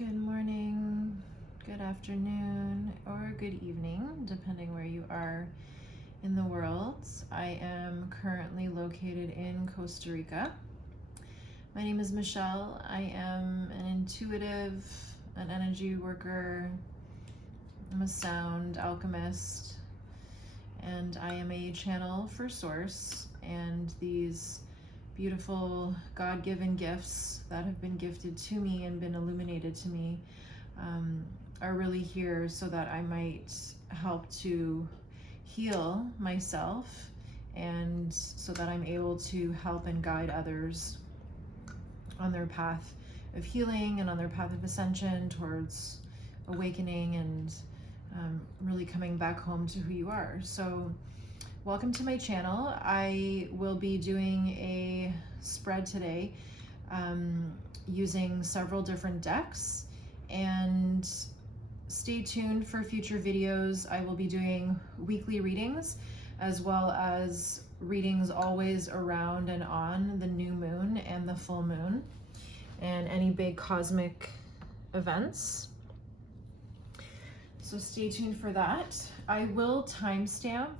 Good morning, good afternoon, or good evening, depending where you are in the world. I am currently located in Costa Rica. My name is Michelle. I am an intuitive, an energy worker. I'm a sound alchemist, and I am a channel for Source, and these beautiful God-given gifts that have been gifted to me and been illuminated to me are really here so that I might help to heal myself, and so that I'm able to help and guide others on their path of healing and on their path of ascension towards awakening and really coming back home to who you are. So welcome to my channel. I will be doing a spread today using several different decks, and stay tuned for future videos. I will be doing weekly readings as well as readings always around and on the new moon and the full moon and any big cosmic events. So stay tuned for that. I will timestamp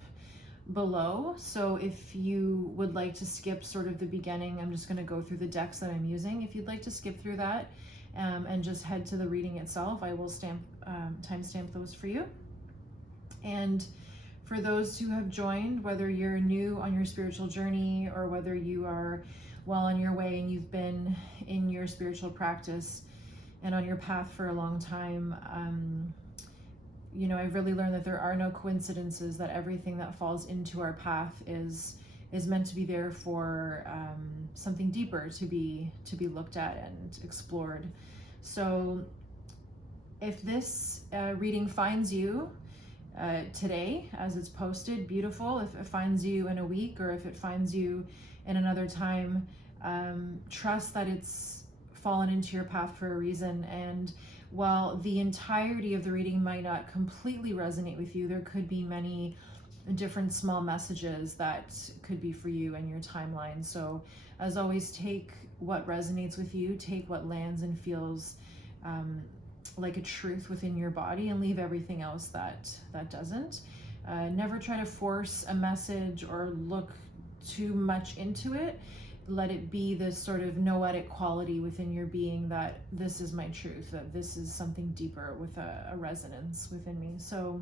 below, so if you would like to skip sort of the beginning, I'm just going to go through the decks that I'm using. If you'd like to skip through that and just head to the reading itself, I will timestamp those for you. And for those who have joined, whether you're new on your spiritual journey or whether you are well on your way and you've been in your spiritual practice and on your path for a long time, you know, I've really learned that there are no coincidences, that everything that falls into our path is meant to be there for something deeper to be looked at and explored. So if this reading finds you today as it's posted, beautiful. If it finds you in a week, or if it finds you in another time, trust that it's fallen into your path for a reason. And while the entirety of the reading might not completely resonate with you, there could be many different small messages that could be for you and your timeline. So as always, take what resonates with you, take what lands and feels like a truth within your body, and leave everything else that doesn't. Never try to force a message or look too much into it. Let it be this sort of noetic quality within your being that this is my truth, that this is something deeper with a resonance within me. So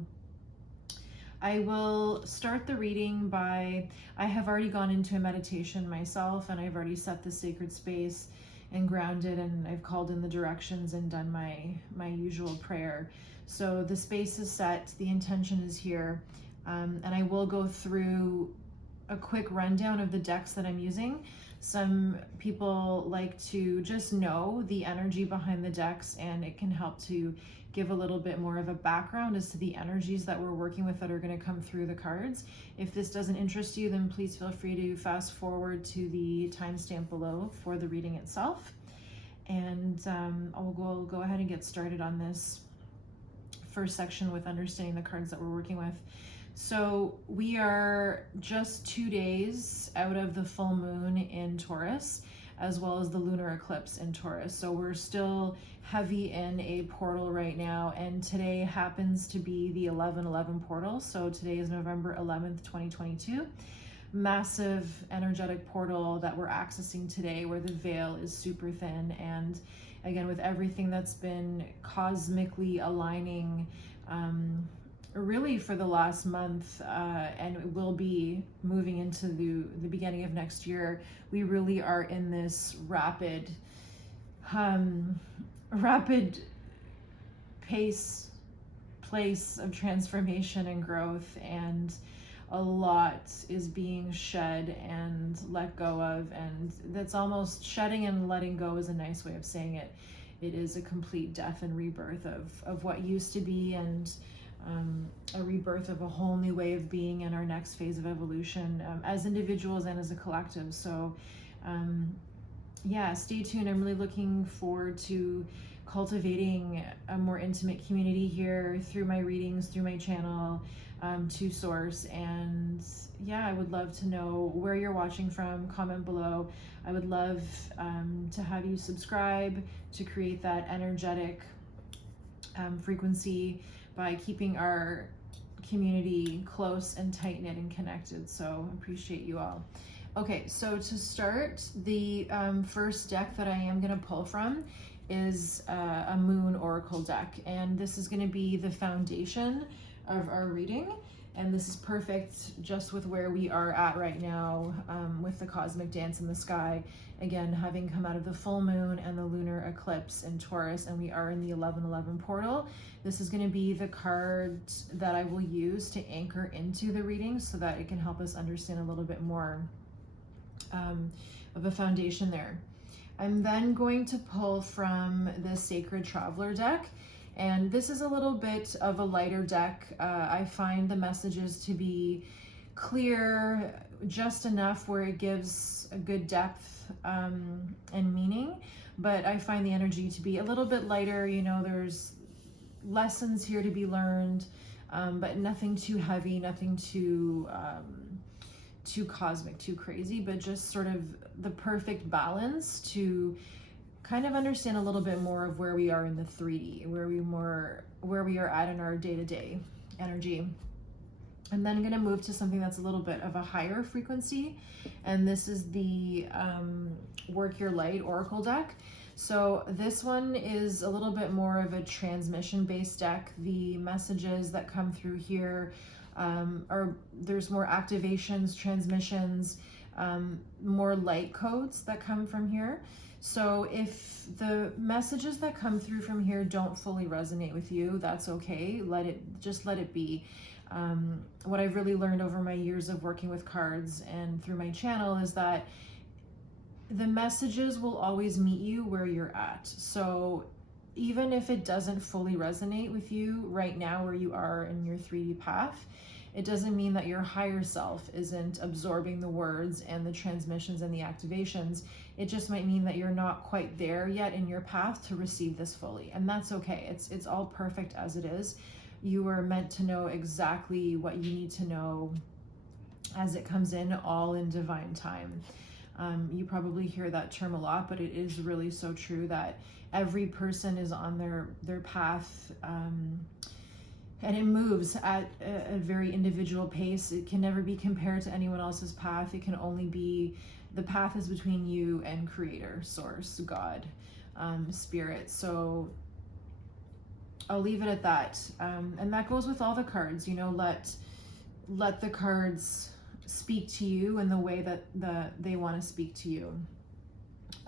I will start the reading by, I have already gone into a meditation myself, and I've already set the sacred space and grounded, and I've called in the directions and done my usual prayer. So the space is set, the intention is here, and I will go through a quick rundown of the decks that I'm using. Some people like to just know the energy behind the decks, and it can help to give a little bit more of a background as to the energies that we're working with that are going to come through the cards. If this doesn't interest you, then please feel free to fast forward to the timestamp below for the reading itself. And I'll go ahead and get started on this first section with understanding the cards that we're working with. So we are just 2 days out of the full moon in Taurus, as well as the lunar eclipse in Taurus. So we're still heavy in a portal right now, and today happens to be the 11/11 portal. So today is November 11th, 2022. Massive energetic portal that we're accessing today, where the veil is super thin. And again, with everything that's been cosmically aligning really for the last month, and it will be moving into the beginning of next year, we really are in this rapid place of transformation and growth, and a lot is being shed and let go of, and that's almost shedding and letting go is a nice way of saying it. It is a complete death and rebirth of what used to be, and a rebirth of a whole new way of being in our next phase of evolution, as individuals and as a collective. So yeah, stay tuned. I'm really looking forward to cultivating a more intimate community here through my readings, through my channel, to source. And yeah, I would love to know where you're watching from. Comment below. I would love to have you subscribe to create that energetic frequency by keeping our community close and tight-knit and connected. So appreciate you all. Okay, so to start, the first deck that I am going to pull from is a Moon Oracle deck, and this is going to be the foundation of our reading, and this is perfect just with where we are at right now, with the cosmic dance in the sky, again having come out of the full moon and the lunar eclipse in Taurus, and we are in the 11/11 portal. This is going to be the card that I will use to anchor into the reading so that it can help us understand a little bit more of a foundation there. I'm then going to pull from the Sacred Traveler deck, and this is a little bit of a lighter deck. I find the messages to be clear, just enough where it gives a good depth and meaning, but I find the energy to be a little bit lighter. You know, there's lessons here to be learned, but nothing too heavy, nothing too cosmic, too crazy, but just sort of the perfect balance to kind of understand a little bit more of where we are in the 3D, where we are at in our day-to-day energy. And then I'm going to move to something that's a little bit of a higher frequency, and this is the Work Your Light Oracle deck. So this one is a little bit more of a transmission-based deck. The messages that come through here there's more activations, transmissions, more light codes that come from here. So if the messages that come through from here don't fully resonate with you, that's okay. Let it be. What I've really learned over my years of working with cards and through my channel is that the messages will always meet you where you're at. So even if it doesn't fully resonate with you right now where you are in your 3D path, it doesn't mean that your higher self isn't absorbing the words and the transmissions and the activations. It just might mean that you're not quite there yet in your path to receive this fully, and that's okay. It's all perfect as it is. You are meant to know exactly what you need to know as it comes in, all in divine time. You probably hear that term a lot, but it is really so true that every person is on their path, and it moves at a very individual pace. It can never be compared to anyone else's path. It can only be, the path is between you and Creator, Source, God, Spirit. So I'll leave it at that. And that goes with all the cards, you know, let the cards speak to you in the way that they want to speak to you.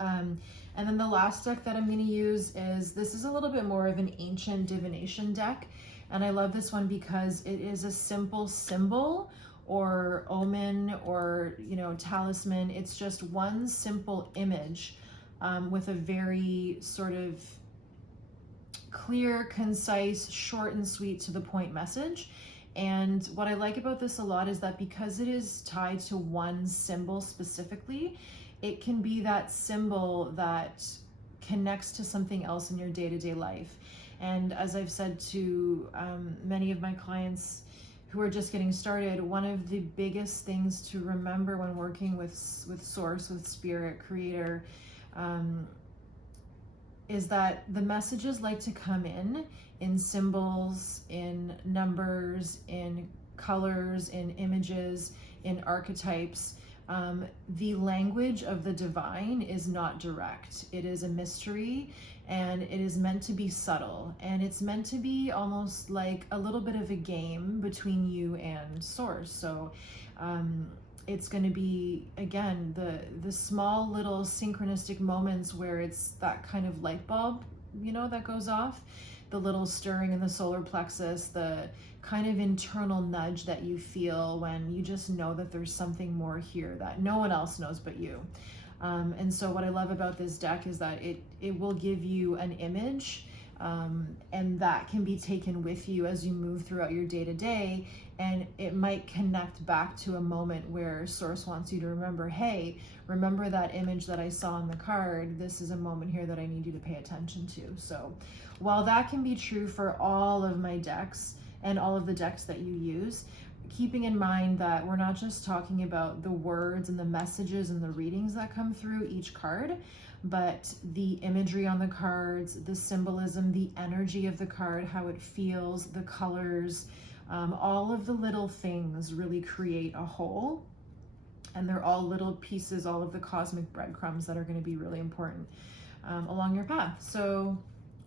And then the last deck that I'm going to use this is a little bit more of an ancient divination deck. And I love this one because it is a simple symbol or omen or, you know, talisman. It's just one simple image with a very sort of clear, concise, short and sweet, to the point message. And what I like about this a lot is that because it is tied to one symbol specifically, it can be that symbol that connects to something else in your day-to-day life. And as I've said to many of my clients who are just getting started, one of the biggest things to remember when working with Source, with Spirit, Creator, is that the messages like to come in symbols, in numbers, in colors, in images, in archetypes. The language of the divine is not direct. It is a mystery, and it is meant to be subtle, and it's meant to be almost like a little bit of a game between you and Source. So it's going to be, again, the small little synchronistic moments where it's that kind of light bulb, you know, that goes off, the little stirring in the solar plexus, the kind of internal nudge that you feel when you just know that there's something more here that no one else knows but you. And so what I love about this deck is that it will give you an image And that can be taken with you as you move throughout your day-to-day, and it might connect back to a moment where Source wants you to remember, hey, remember that image that I saw on the card? This is a moment here that I need you to pay attention to. So while that can be true for all of my decks and all of the decks that you use, keeping in mind that we're not just talking about the words and the messages and the readings that come through each card, but the imagery on the cards, the symbolism, the energy of the card, how it feels, the colors, all of the little things really create a whole. And they're all little pieces, all of the cosmic breadcrumbs that are going to be really important along your path. So,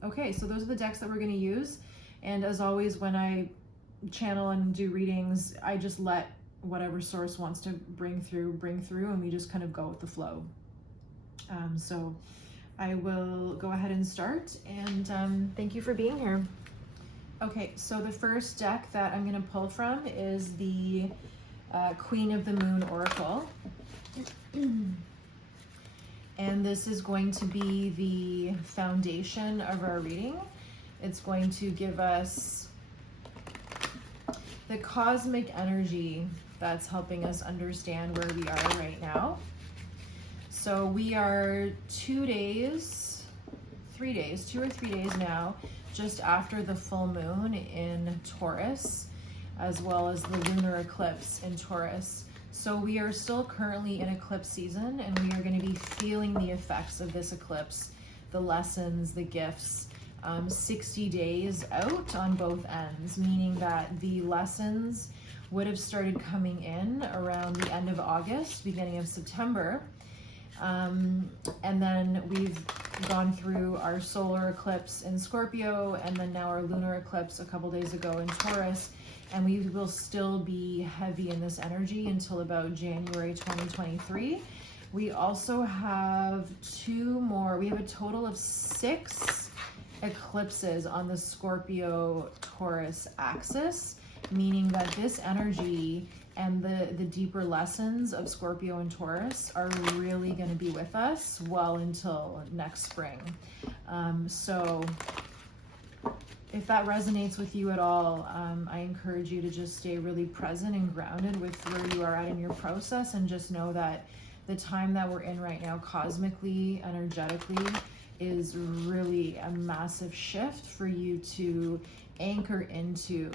okay, so those are the decks that we're going to use. And as always, when I channel and do readings, I just let whatever Source wants to bring through, and we just kind of go with the flow. So I will go ahead and start, and thank you for being here. Okay, so the first deck that I'm going to pull from is the Queen of the Moon Oracle. And this is going to be the foundation of our reading. It's going to give us the cosmic energy that's helping us understand where we are right now. So we are 2 days, 3 days, 2 or 3 days now, just after the full moon in Taurus, as well as the lunar eclipse in Taurus. So we are still currently in eclipse season, and we are going to be feeling the effects of this eclipse, the lessons, the gifts, 60 days out on both ends, meaning that the lessons would have started coming in around the end of August, beginning of September. And then we've gone through our solar eclipse in Scorpio, and then now our lunar eclipse a couple days ago in Taurus, and we will still be heavy in this energy until about January 2023. We also have 2 more. We have a total of 6 eclipses on the Scorpio-Taurus axis, meaning that this energy and the deeper lessons of Scorpio and Taurus are really going to be with us well until next spring. So if that resonates with you at all, I encourage you to just stay really present and grounded with where you are at in your process, and just know that the time that we're in right now, cosmically, energetically, is really a massive shift for you to anchor into,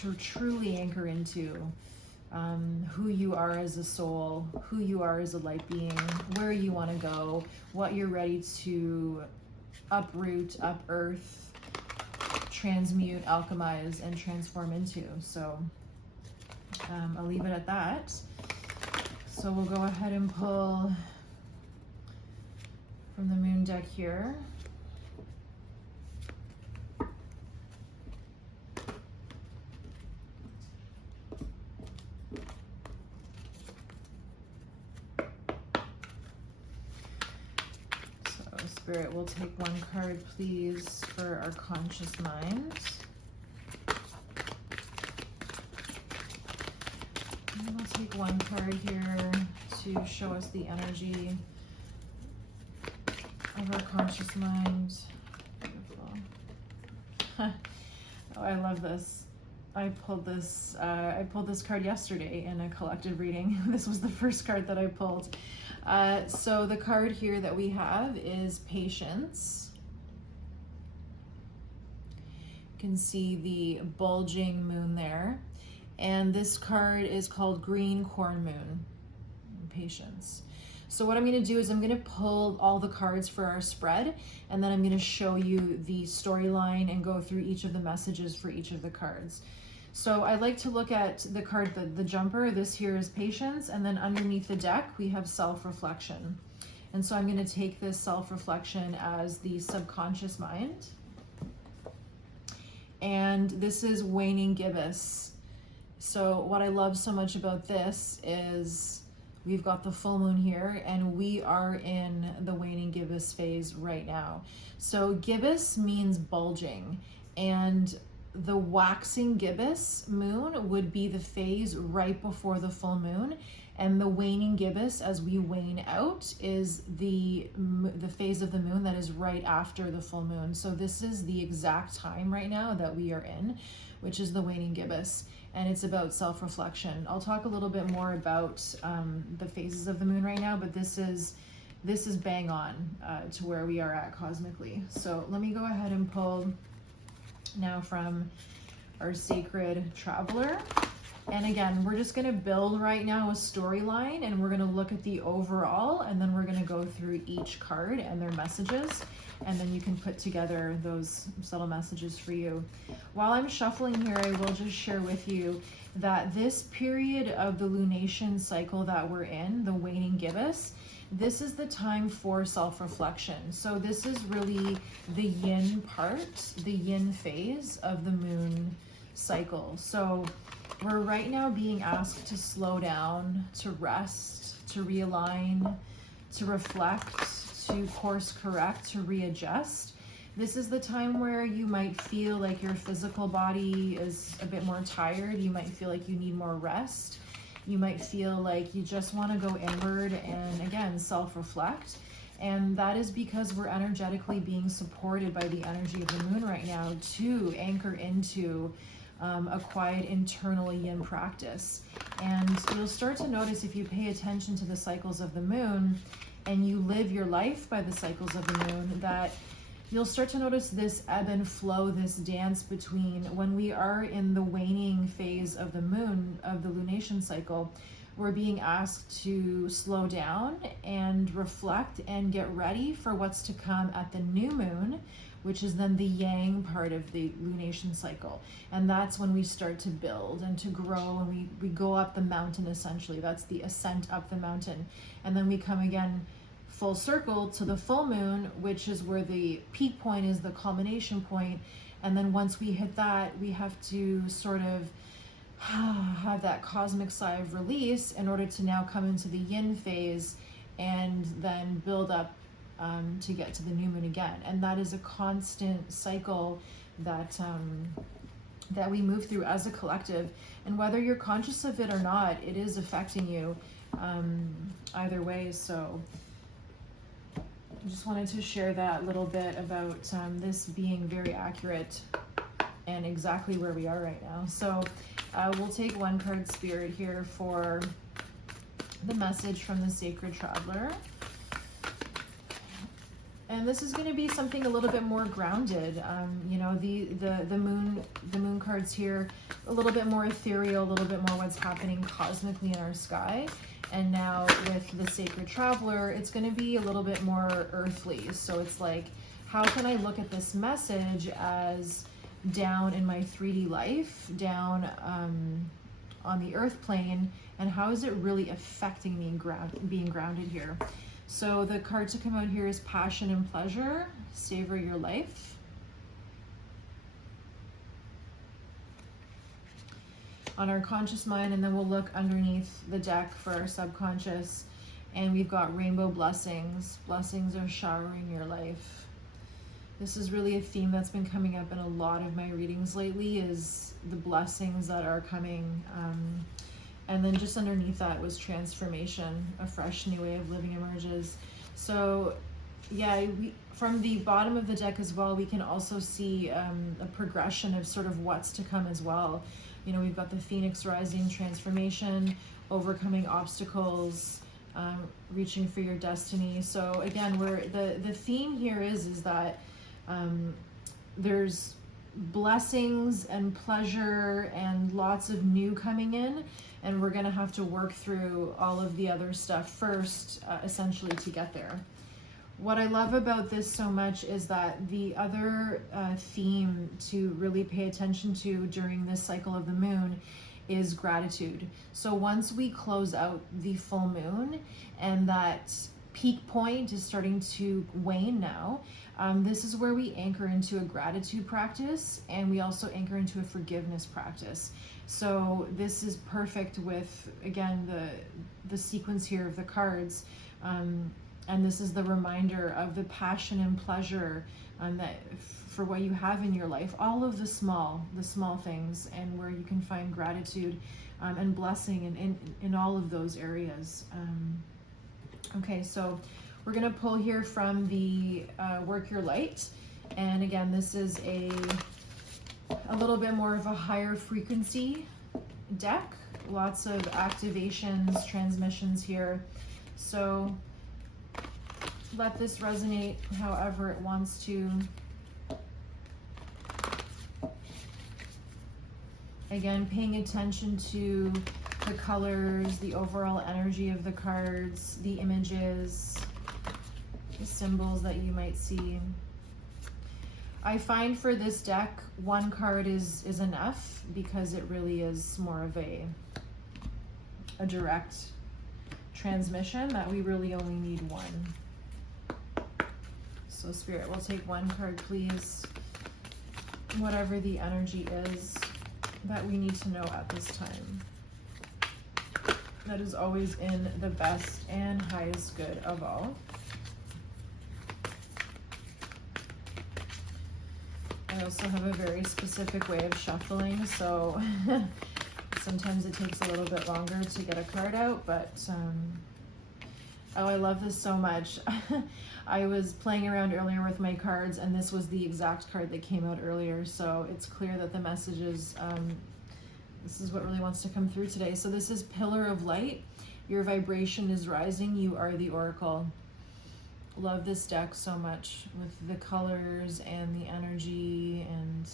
to truly anchor into who you are as a soul, who you are as a light being, where you want to go, what you're ready to uproot, unearth, transmute, alchemize, and transform into. So I'll leave it at that. So we'll go ahead and pull from the moon deck here. Spirit, will take 1 card, please, for our conscious mind. And we'll take 1 card here to show us the energy of our conscious mind. Beautiful. Oh, I love this. I pulled this card yesterday in a collective reading. This was the first card that I pulled. So the card here that we have is Patience. You can see the bulging moon there. And this card is called Green Corn Moon. Patience. So what I'm going to do is I'm going to pull all the cards for our spread, and then I'm going to show you the storyline and go through each of the messages for each of the cards. So I like to look at the card, the jumper. This here is Patience, and then underneath the deck we have Self-Reflection. And so I'm going to take this self-reflection as the subconscious mind. And this is Waning Gibbous. So what I love so much about this is we've got the full moon here, and we are in the waning gibbous phase right now. So gibbous means bulging, and the waxing gibbous moon would be the phase right before the full moon, and the waning gibbous, as we wane out, is the phase of the moon that is right after the full moon. So this is the exact time right now that we are in, which is the waning gibbous, and it's about self-reflection. I'll talk a little bit more about the phases of the moon right now, but this is bang on to where we are at cosmically. So let me go ahead and pull now from our Sacred Traveler. And again, we're just going to build right now a storyline, and we're going to look at the overall, and then we're going to go through each card and their messages, and then you can put together those subtle messages for you. While I'm shuffling here, I will just share with you that this period of the lunation cycle that we're in, the waning gibbous, this is the time for self-reflection. So this is really the yin part, the yin phase of the moon cycle. So we're right now being asked to slow down, to rest, to realign, to reflect, to course correct, to readjust. This is the time where you might feel like your physical body is a bit more tired. You might feel like you need more rest. You might feel like you just want to go inward and, again, self-reflect. And that is because we're energetically being supported by the energy of the moon right now to anchor into a quiet internal yin practice. And you'll start to notice, if you pay attention to the cycles of the moon and you live your life by the cycles of the moon, that you'll start to notice this ebb and flow, this dance between when we are in the waning phase of the moon, of the lunation cycle, we're being asked to slow down and reflect and get ready for what's to come at the new moon, which is then the yang part of the lunation cycle. And that's when we start to build and to grow, and we go up the mountain, essentially. That's the ascent up the mountain. And then we come again full circle to the full moon, which is where the peak point is, the culmination point. And then once we hit that, we have to sort of have that cosmic sigh of release in order to now come into the yin phase and then build up to get to the new moon again. And that is a constant cycle that that we move through as a collective. And whether you're conscious of it or not, it is affecting you either way. So I just wanted to share that little bit about this being very accurate and exactly where we are right now. So we'll take one card, Spirit, here for the message from the Sacred Traveler. And this is going to be something a little bit more grounded. You know, the moon cards here, a little bit more ethereal, a little bit more what's happening cosmically in our sky. And now with the Sacred Traveler, it's going to be a little bit more earthly. So it's like, how can I look at this message as down in my 3D life, down on the earth plane, and how is it really affecting me being grounded here? So the card to come out here is Passion and Pleasure, Savor Your Life. On our conscious mind, and then we'll look underneath the deck for our subconscious, and we've got Rainbow Blessings. Blessings are showering your life. This is really a theme that's been coming up in a lot of my readings lately, is the blessings that are coming. And then just underneath that was transformation, a fresh new way of living emerges. So yeah, from the bottom of the deck as well, we can also see a progression of sort of what's to come as well. You know, we've got the Phoenix rising, transformation, overcoming obstacles, reaching for your destiny. So again, the theme here is that there's blessings and pleasure and lots of new coming in, and we're going to have to work through all of the other stuff first, essentially, to get there. What I love about this so much is that the other theme to really pay attention to during this cycle of the moon is gratitude. So once we close out the full moon and that peak point is starting to wane now, this is where we anchor into a gratitude practice, and we also anchor into a forgiveness practice. So this is perfect with, again, the sequence here of the cards. And this is the reminder of the passion and pleasure that for what you have in your life, all of the small things, and where you can find gratitude and blessing in all of those areas. Okay, so we're going to pull here from the Work Your Light. And again, this is a little bit more of a higher frequency deck. Lots of activations, transmissions here. So let this resonate however it wants to. Again, paying attention to the colors, the overall energy of the cards, the images, the symbols that you might see. I find for this deck, one card is enough, because it really is more of a direct transmission, that we really only need one. So Spirit, we'll take one card, please. Whatever the energy is that we need to know at this time. That is always in the best and highest good of all. I also have a very specific way of shuffling, so sometimes it takes a little bit longer to get a card out, but oh, I love this so much. I was playing around earlier with my cards, and this was the exact card that came out earlier, so it's clear that the message is, this is what really wants to come through today. So this is Pillar of Light. Your vibration is rising. You are the Oracle. Love this deck so much, with the colors and the energy and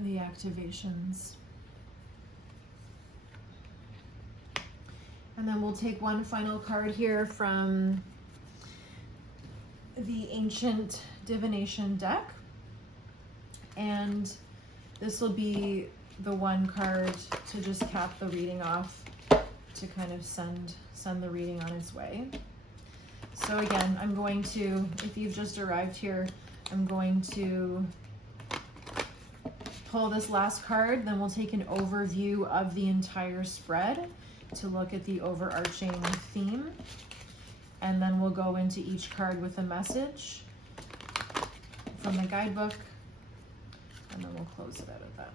the activations. And then we'll take one final card here from the Ancient Divination deck. And this will be the one card to just cap the reading off, to kind of send the reading on its way. So again, I'm going to, if you've just arrived here, I'm going to pull this last card, then we'll take an overview of the entire spread to look at the overarching theme, and then we'll go into each card with a message from the guidebook, and then we'll close it out at that.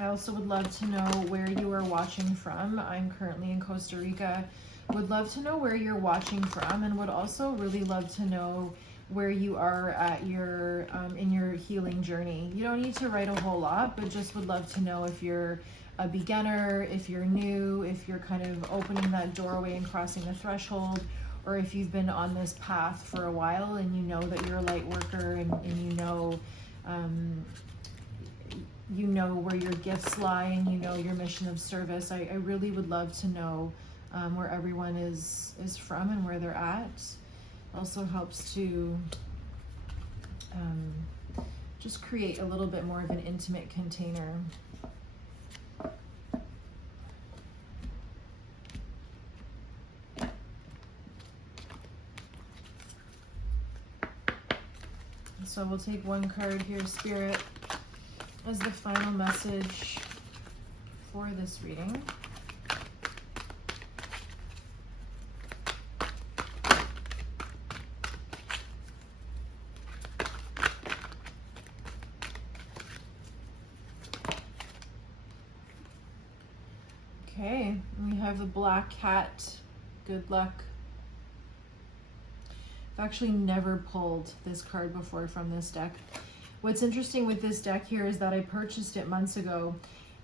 I also would love to know where you are watching from. I'm currently in Costa Rica. Would love to know where you're watching from, and would also really love to know where you are at your in your healing journey. You don't need to write a whole lot, but just would love to know if you're a beginner, if you're new, if you're kind of opening that doorway and crossing the threshold, or if you've been on this path for a while and you know that you're a light worker, and you know where your gifts lie, and you know your mission of service. I really would love to know where everyone is from and where they're at. Also helps to just create a little bit more of an intimate container. So we'll take one card here, Spirit, as the final message for this reading. Okay, we have the Black Cat, good luck. I've actually never pulled this card before from this deck. What's interesting with this deck here is that I purchased it months ago,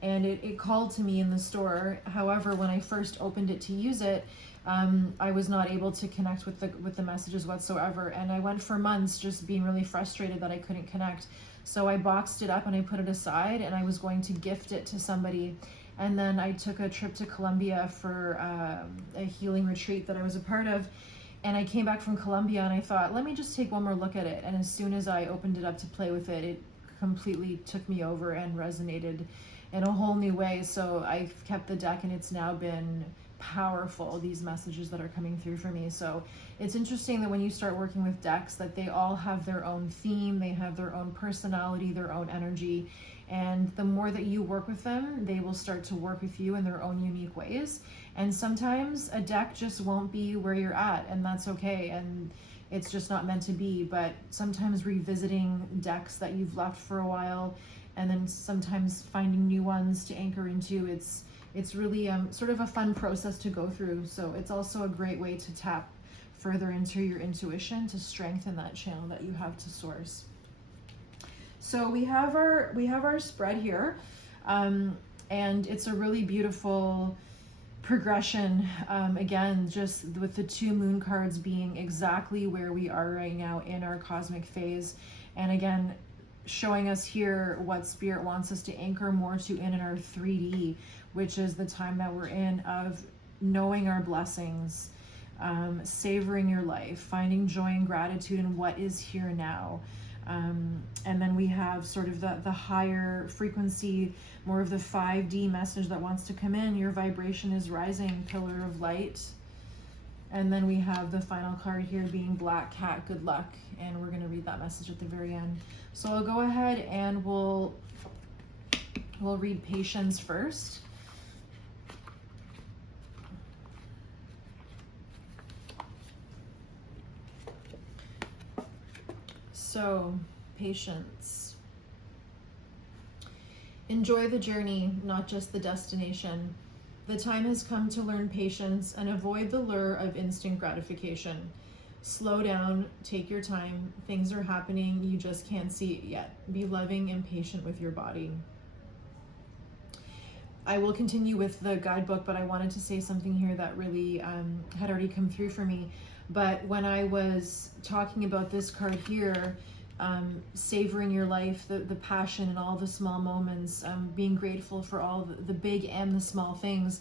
and it called to me in the store. However, when I first opened it to use it, I was not able to connect with the messages whatsoever, and I went for months just being really frustrated that I couldn't connect. So I boxed it up and I put it aside, and I was going to gift it to somebody. And then I took a trip to Colombia for a healing retreat that I was a part of. And I came back from Colombia and I thought, let me just take one more look at it. And as soon as I opened it up to play with it, it completely took me over and resonated. in a whole new way. So I've kept the deck and it's now been powerful, these messages that are coming through for me. So it's interesting that when you start working with decks, that they all have their own theme, they have their own personality, their own energy. And the more that you work with them, they will start to work with you in their own unique ways. And sometimes a deck just won't be where you're at, and that's okay. And it's just not meant to be. But sometimes revisiting decks that you've left for a while, and then sometimes finding new ones to anchor into, it's really sort of a fun process to go through. So it's also a great way to tap further into your intuition to strengthen that channel that you have to source. So we have our spread here, and it's a really beautiful progression. Again, just with the 2 moon cards being exactly where we are right now in our cosmic phase, and again showing us here what Spirit wants us to anchor more to in our 3D, which is the time that we're in of knowing our blessings, savoring your life, finding joy and gratitude in what is here now. And then we have sort of the higher frequency, more of the 5D message that wants to come in. Your vibration is rising, pillar of light. And then we have the final card here being Black Cat, good luck. And we're going to read that message at the very end. So I'll go ahead and we'll read Patience first. So, patience. Enjoy the journey, not just the destination. The time has come to learn patience and avoid the lure of instant gratification. Slow down, take your time. Things are happening, you just can't see it yet. Be loving and patient with your body. I will continue with the guidebook, but I wanted to say something here that really had already come through for me. But when I was talking about this card here, savoring your life, the passion and all the small moments, being grateful for all the big and the small things,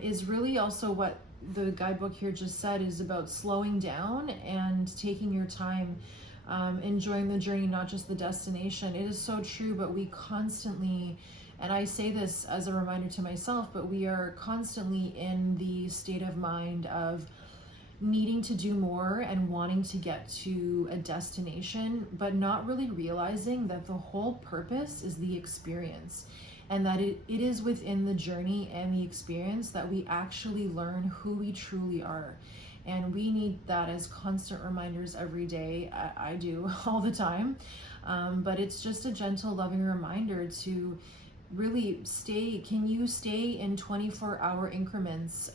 is really also what the guidebook here just said, is about slowing down and taking your time, enjoying the journey, not just the destination. It is so true, but we constantly, and I say this as a reminder to myself, but we are constantly in the state of mind of needing to do more and wanting to get to a destination, but not really realizing that the whole purpose is the experience, and that it is within the journey and the experience that we actually learn who we truly are. And we need that as constant reminders every day. I do all the time, but it's just a gentle, loving reminder to really stay. Can you stay in 24-hour increments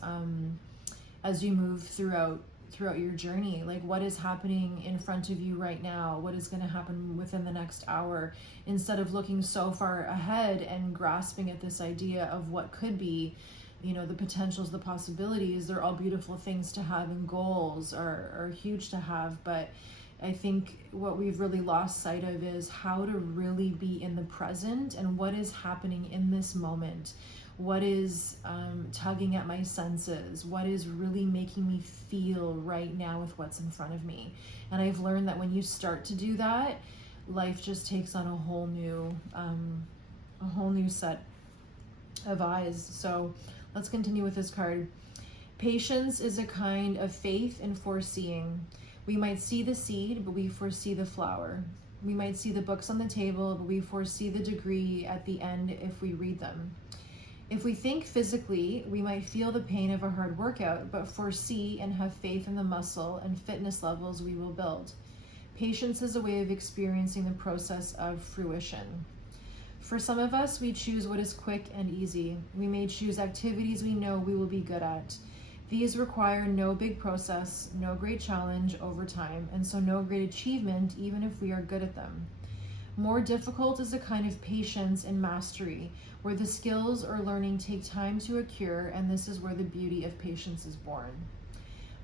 as you move throughout your journey? Like, what is happening in front of you right now? What is going to happen within the next hour? Instead of looking so far ahead and grasping at this idea of what could be, you know, the potentials, the possibilities. They're all beautiful things to have, and goals are huge to have, but I think what we've really lost sight of is how to really be in the present and what is happening in this moment. What is tugging at my senses? What is really making me feel right now with what's in front of me? And I've learned that when you start to do that, life just takes on a whole new set of eyes. So let's continue with this card. Patience is a kind of faith in foreseeing. We might see the seed, but we foresee the flower. We might see the books on the table, but we foresee the degree at the end if we read them. If we think physically, we might feel the pain of a hard workout, but foresee and have faith in the muscle and fitness levels we will build. Patience is a way of experiencing the process of fruition. For some of us, we choose what is quick and easy. We may choose activities we know we will be good at. These require no big process, no great challenge over time, and so no great achievement even if we are good at them. More difficult is a kind of patience and mastery, where the skills or learning take time to occur, and this is where the beauty of patience is born.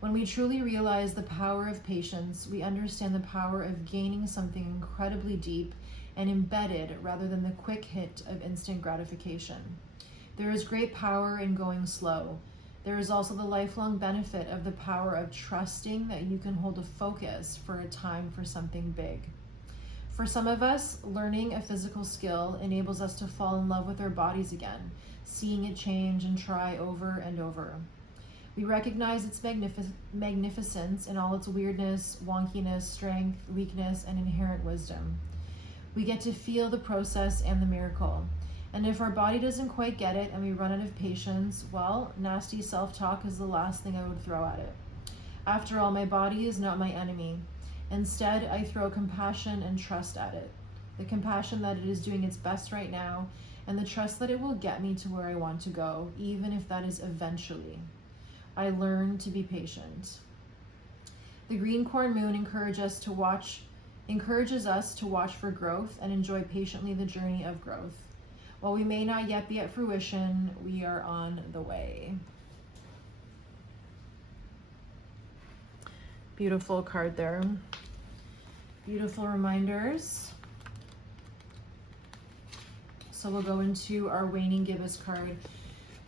When we truly realize the power of patience, we understand the power of gaining something incredibly deep and embedded rather than the quick hit of instant gratification. There is great power in going slow. There is also the lifelong benefit of the power of trusting that you can hold a focus for a time for something big. For some of us, learning a physical skill enables us to fall in love with our bodies again, seeing it change and try over and over. We recognize its magnificence in all its weirdness, wonkiness, strength, weakness, and inherent wisdom. We get to feel the process and the miracle. And if our body doesn't quite get it and we run out of patience, well, nasty self-talk is the last thing I would throw at it. After all, my body is not my enemy. Instead, I throw compassion and trust at it. The compassion that it is doing its best right now, and the trust that it will get me to where I want to go, even if that is eventually. I learn to be patient. The green corn moon encourages us to watch for growth and enjoy patiently the journey of growth. While we may not yet be at fruition, we are on the way. Beautiful card there. Beautiful reminders. So we'll go into our waning gibbous card.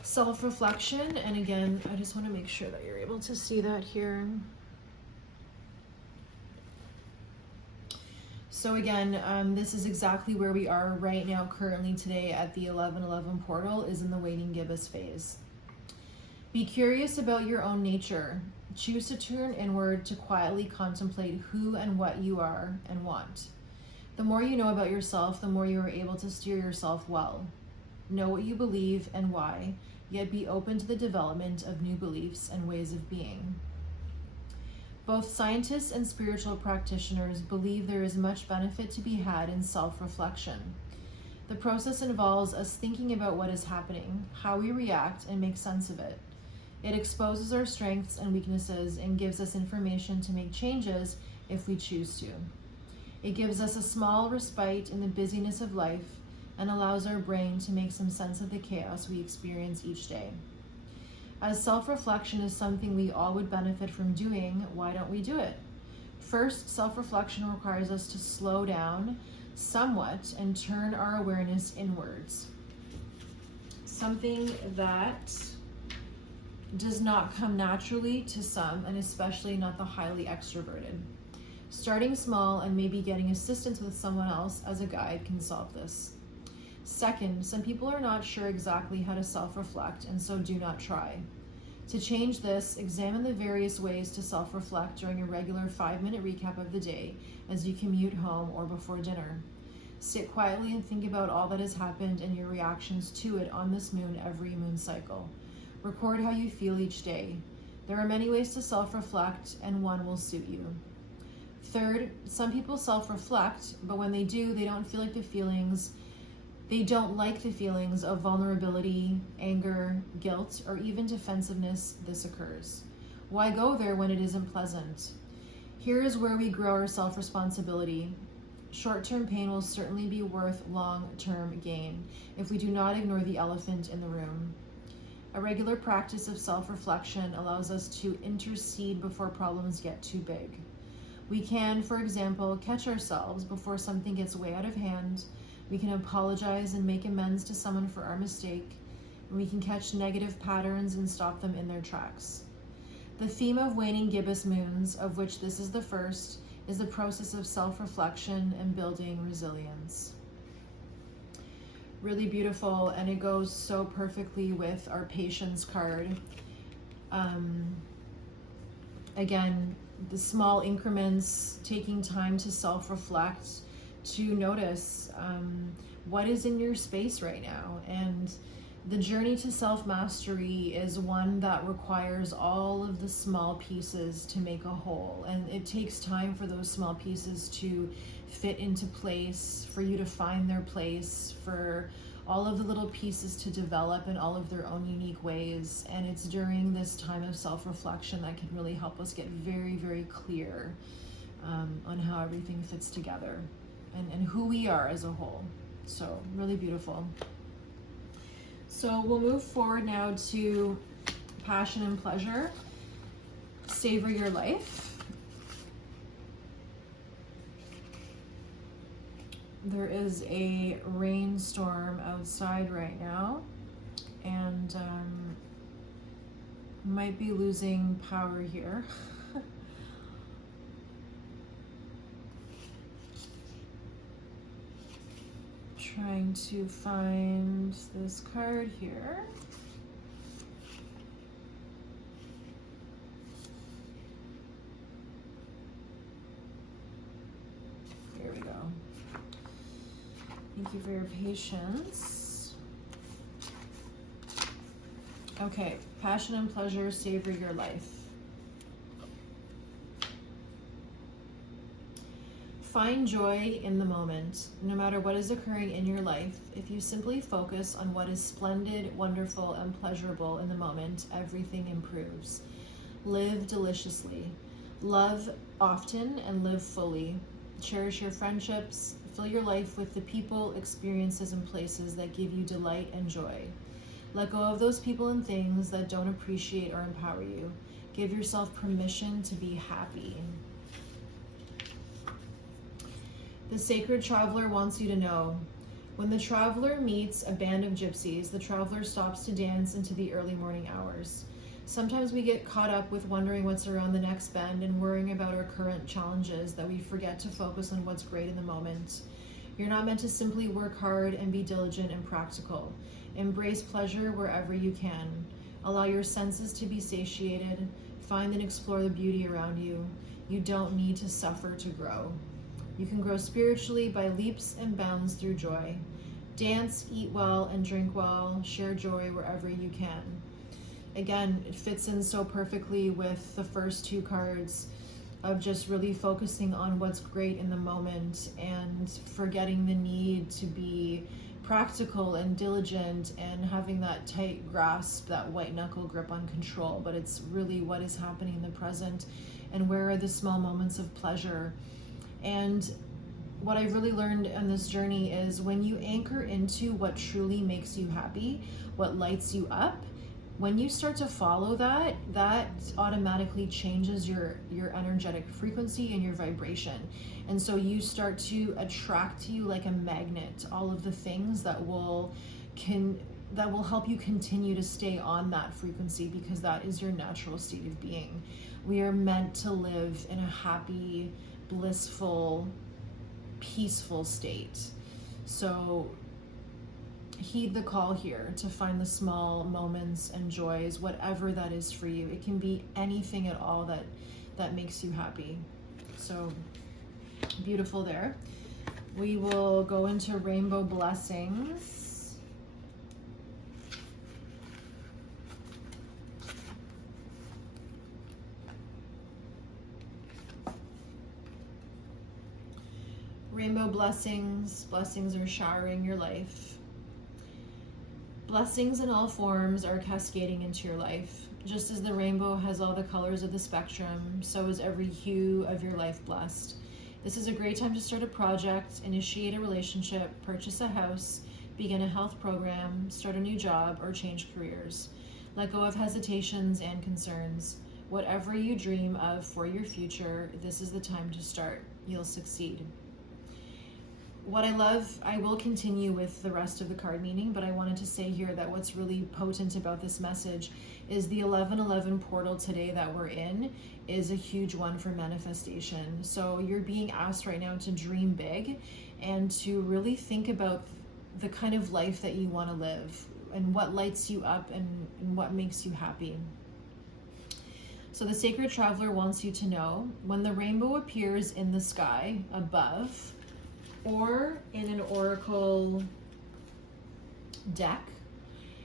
Self-reflection, and again, I just want to make sure that you're able to see that here. So again, this is exactly where we are right now, currently today at the 11:11 portal, is in the waning gibbous phase. Be curious about your own nature. Choose to turn inward to quietly contemplate who and what you are and want. The more you know about yourself, the more you are able to steer yourself well. Know what you believe and why, yet be open to the development of new beliefs and ways of being. Both scientists and spiritual practitioners believe there is much benefit to be had in self-reflection. The process involves us thinking about what is happening, how we react, and make sense of it. It exposes our strengths and weaknesses and gives us information to make changes if we choose to. It gives us a small respite in the busyness of life and allows our brain to make some sense of the chaos we experience each day. As self-reflection is something we all would benefit from doing, why don't we do it? First, self-reflection requires us to slow down somewhat and turn our awareness inwards. Something that does not come naturally to some, and especially not the highly extroverted. Starting small and maybe getting assistance with someone else as a guide can solve this. Second, some people are not sure exactly how to self-reflect and so do not try. To change this, examine the various ways to self-reflect during a regular 5-minute recap of the day as you commute home or before dinner. Sit quietly and think about all that has happened and your reactions to it on this moon every moon cycle. Record how you feel each day. There are many ways to self-reflect, and one will suit you. Third, some people self-reflect, but when they do, they don't like the feelings of vulnerability, anger, guilt, or even defensiveness. This occurs. Why go there when it isn't pleasant? Here is where we grow our self-responsibility. Short-term pain will certainly be worth long-term gain if we do not ignore the elephant in the room. A regular practice of self-reflection allows us to intercede before problems get too big. We can, for example, catch ourselves before something gets way out of hand. We can apologize and make amends to someone for our mistake. And we can catch negative patterns and stop them in their tracks. The theme of waning gibbous moons, of which this is the first, is the process of self-reflection and building resilience. Really beautiful, and it goes so perfectly with our patience card. Again, the small increments, taking time to self-reflect, to notice what is in your space right now. And the journey to self-mastery is one that requires all of the small pieces to make a whole. And it takes time for those small pieces to fit into place, for you to find their place, for all of the little pieces to develop in all of their own unique ways. And it's during this time of self-reflection that can really help us get very, very clear on how everything fits together and who we are as a whole. So really beautiful. So we'll move forward now to passion and pleasure. Savor your life. There is a rainstorm outside right now, and might be losing power here. trying to find this card here. Here we go. Thank you for your patience. Okay, passion and pleasure savor your life. Find joy in the moment, no matter what is occurring in your life. If you simply focus on what is splendid, wonderful, and pleasurable in the moment, everything improves. Live deliciously. Love often and live fully. Cherish your friendships. Fill your life with the people, experiences, and places that give you delight and joy. Let go of those people and things that don't appreciate or empower you. Give yourself permission to be happy. The sacred traveler wants you to know. When the traveler meets a band of gypsies, the traveler stops to dance into the early morning hours. Sometimes we get caught up with wondering what's around the next bend and worrying about our current challenges that we forget to focus on what's great in the moment. You're not meant to simply work hard and be diligent and practical. Embrace pleasure wherever you can. Allow your senses to be satiated. Find and explore the beauty around you. You don't need to suffer to grow. You can grow spiritually by leaps and bounds through joy. Dance, eat well, and drink well. Share joy wherever you can. Again, it fits in so perfectly with the first two cards of just really focusing on what's great in the moment and forgetting the need to be practical and diligent and having that tight grasp, that white knuckle grip on control. But it's really what is happening in the present and where are the small moments of pleasure. And what I've really learned on this journey is when you anchor into what truly makes you happy, what lights you up, when you start to follow that, that automatically changes your energetic frequency and your vibration. And so you start to attract to you like a magnet all of the things that will help you continue to stay on that frequency, because that is your natural state of being. We are meant to live in a happy, blissful, peaceful state. So heed the call here to find the small moments and joys, whatever that is for you. It can be anything at all that makes you happy. So beautiful there. We will go into rainbow blessings. Rainbow blessings. Blessings are showering your life. Blessings in all forms are cascading into your life. Just as the rainbow has all the colors of the spectrum, so is every hue of your life blessed. This is a great time to start a project, initiate a relationship, purchase a house, begin a health program, start a new job, or change careers. Let go of hesitations and concerns. Whatever you dream of for your future, this is the time to start. You'll succeed. What I love, I will continue with the rest of the card meaning, but I wanted to say here that what's really potent about this message is the 1111 portal today that we're in is a huge one for manifestation. So you're being asked right now to dream big and to really think about the kind of life that you want to live and what lights you up and what makes you happy. So the sacred traveler wants you to know, when the rainbow appears in the sky above, or in an oracle deck,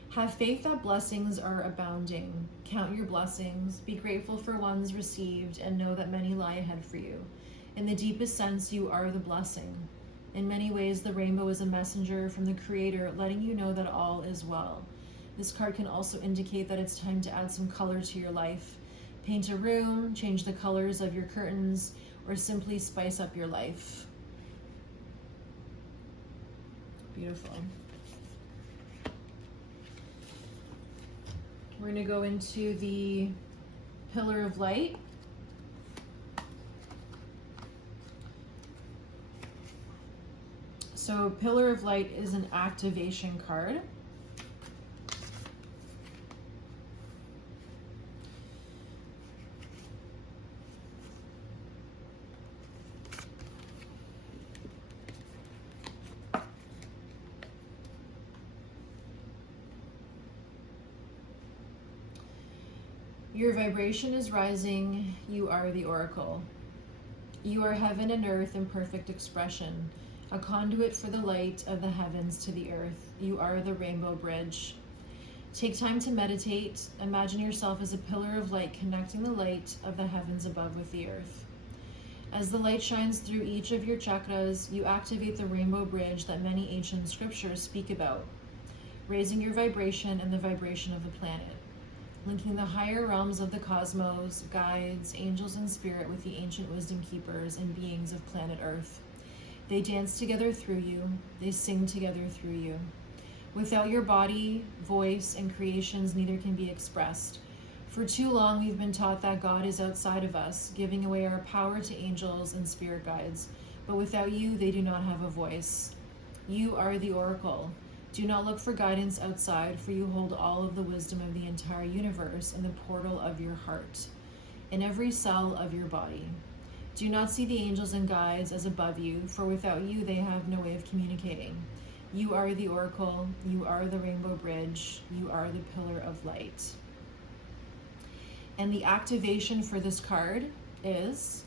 have faith that blessings are abounding. Count your blessings, be grateful for ones received, and know that many lie ahead for you. In the deepest sense, you are the blessing. In many ways, the rainbow is a messenger from the Creator, letting you know that all is well. This card can also indicate that it's time to add some color to your life. Paint a room, change the colors of your curtains, or simply spice up your life. Beautiful. We're going to go into the Pillar of Light. So Pillar of Light is an activation card. Your vibration is rising. You are the oracle. You are heaven and earth in perfect expression, a conduit for the light of the heavens to the earth. You are the rainbow bridge. Take time to meditate. Imagine yourself as a pillar of light connecting the light of the heavens above with the earth. As the light shines through each of your chakras, you activate the rainbow bridge that many ancient scriptures speak about, raising your vibration and the vibration of the planet, linking the higher realms of the cosmos, guides, angels, and spirit with the ancient wisdom keepers and beings of planet Earth. They dance together through you. They sing together through you. Without your body, voice, and creations, neither can be expressed. For too long, we've been taught that God is outside of us, giving away our power to angels and spirit guides. But without you, they do not have a voice. You are the oracle. Do not look for guidance outside, for you hold all of the wisdom of the entire universe in the portal of your heart, in every cell of your body. Do not see the angels and guides as above you, for without you, they have no way of communicating. You are the oracle. You are the rainbow bridge. You are the pillar of light. And the activation for this card is,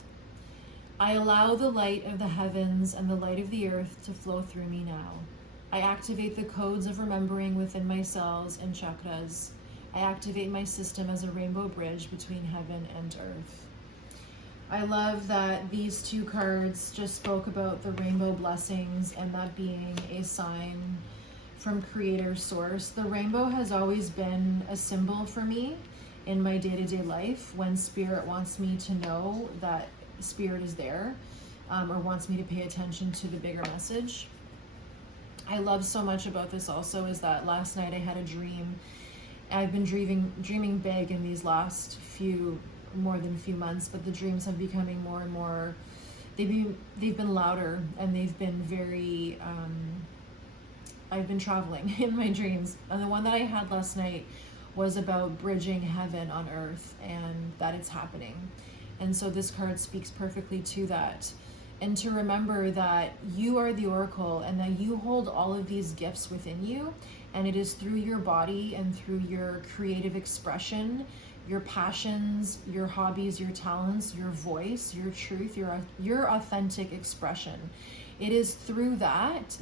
I allow the light of the heavens and the light of the earth to flow through me now. I activate the codes of remembering within my cells and chakras. I activate my system as a rainbow bridge between heaven and earth. I love that these two cards just spoke about the rainbow blessings and that being a sign from Creator Source. The rainbow has always been a symbol for me in my day-to-day life when Spirit wants me to know that Spirit is there, or wants me to pay attention to the bigger message. I love so much about this also is that last night I had a dream. I've been dreaming big in these last more than a few months, but the dreams have becoming more and more, they've been louder, and they've been very, I've been traveling in my dreams. And the one that I had last night was about bridging heaven on earth and that it's happening. And so this card speaks perfectly to that. And to remember that you are the oracle and that you hold all of these gifts within you, and it is through your body and through your creative expression, your passions, your hobbies, your talents, your voice, your truth, your authentic expression. It is through that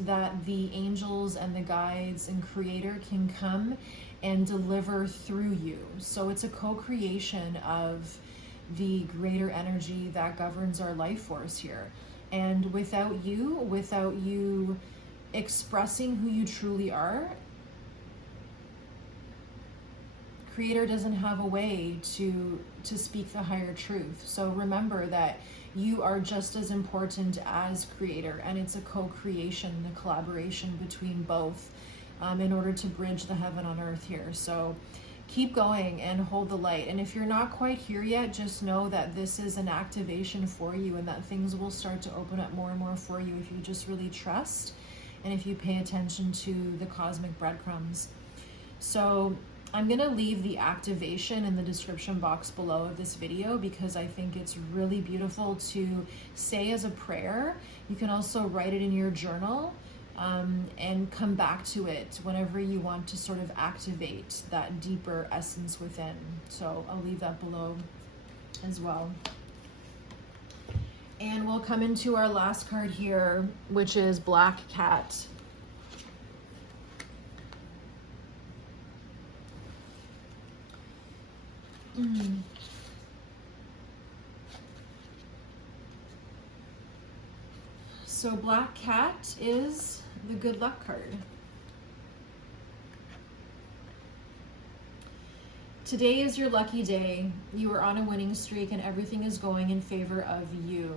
the angels and the guides and Creator can come and deliver through you. So it's a co-creation of the greater energy that governs our life force here. And without you expressing who you truly are, Creator doesn't have a way to speak the higher truth. So remember that you are just as important as Creator, and it's a co-creation, a collaboration between both, in order to bridge the heaven on earth here. So keep going and hold the light. And if you're not quite here yet, just know that this is an activation for you, and that things will start to open up more and more for you if you just really trust and if you pay attention to the cosmic breadcrumbs. So I'm gonna leave the activation in the description box below of this video because I think it's really beautiful to say as a prayer. You can also write it in your journal, and come back to it whenever you want to sort of activate that deeper essence within. So I'll leave that below as well. And we'll come into our last card here, which is Black Cat. So Black Cat is the good luck card. Today is your lucky day. You are on a winning streak and everything is going in favor of you.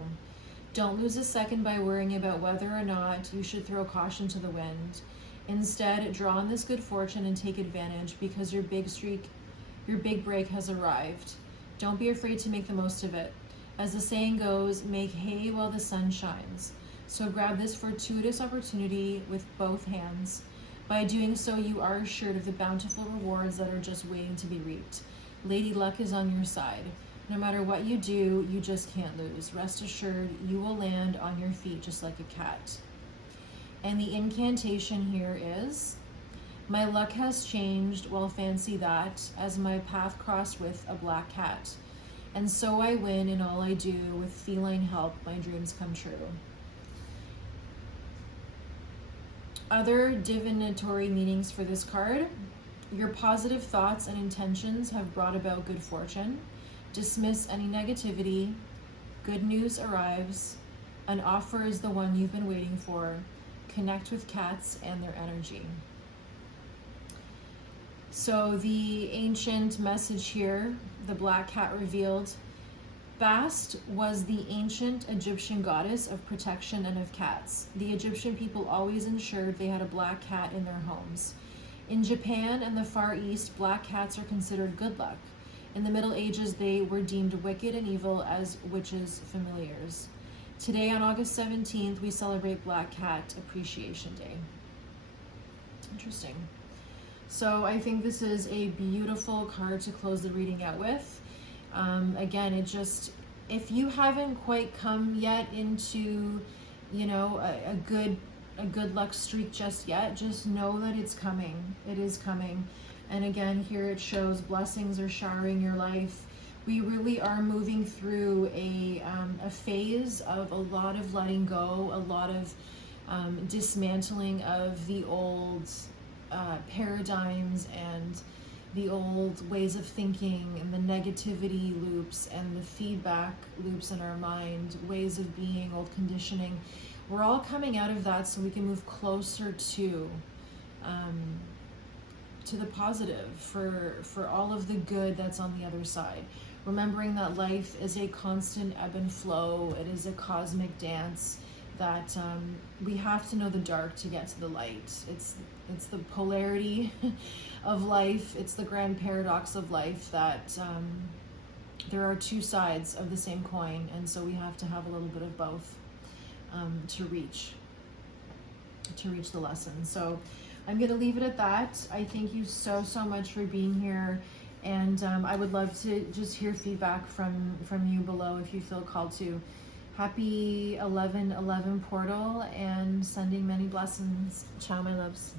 Don't lose a second by worrying about whether or not you should throw caution to the wind. Instead, draw on this good fortune and take advantage because your big break has arrived. Don't be afraid to make the most of it. As the saying goes, make hay while the sun shines. So grab this fortuitous opportunity with both hands. By doing so, you are assured of the bountiful rewards that are just waiting to be reaped. Lady Luck is on your side. No matter what you do, you just can't lose. Rest assured, you will land on your feet just like a cat. And the incantation here is, My luck has changed, well fancy that, as my path crossed with a black cat. And so I win in all I do, with feline help my dreams come true. Other divinatory meanings for this card: your positive thoughts and intentions have brought about good fortune. Dismiss any negativity. Good news arrives. An offer is the one you've been waiting for. Connect with cats and their energy. So the ancient message here, the black cat revealed: Bast was the ancient Egyptian goddess of protection and of cats. The Egyptian people always ensured they had a black cat in their homes. In Japan and the Far East, black cats are considered good luck. In the Middle Ages, they were deemed wicked and evil as witches' familiars. Today, on August 17th, we celebrate Black Cat Appreciation Day. Interesting. So I think this is a beautiful card to close the reading out with. Again, it just, if you haven't quite come yet into, a good luck streak just yet, just know that it's coming. It is coming. And again, here it shows blessings are showering your life. We really are moving through a phase of a lot of letting go, a lot of dismantling of the old paradigms and the old ways of thinking, and the negativity loops and the feedback loops in our mind, ways of being, old conditioning. We're all coming out of that so we can move closer to the positive, for all of the good that's on the other side. Remembering that life is a constant ebb and flow. It is a cosmic dance that we have to know the dark to get to the light. It's the polarity of life. It's the grand paradox of life that there are two sides of the same coin, and so we have to have a little bit of both to reach the lesson. So I'm going to leave it at that. I thank you so much for being here, and I would love to just hear feedback from you below if you feel called to. Happy 11/11 portal, and sending many blessings. Ciao, my loves.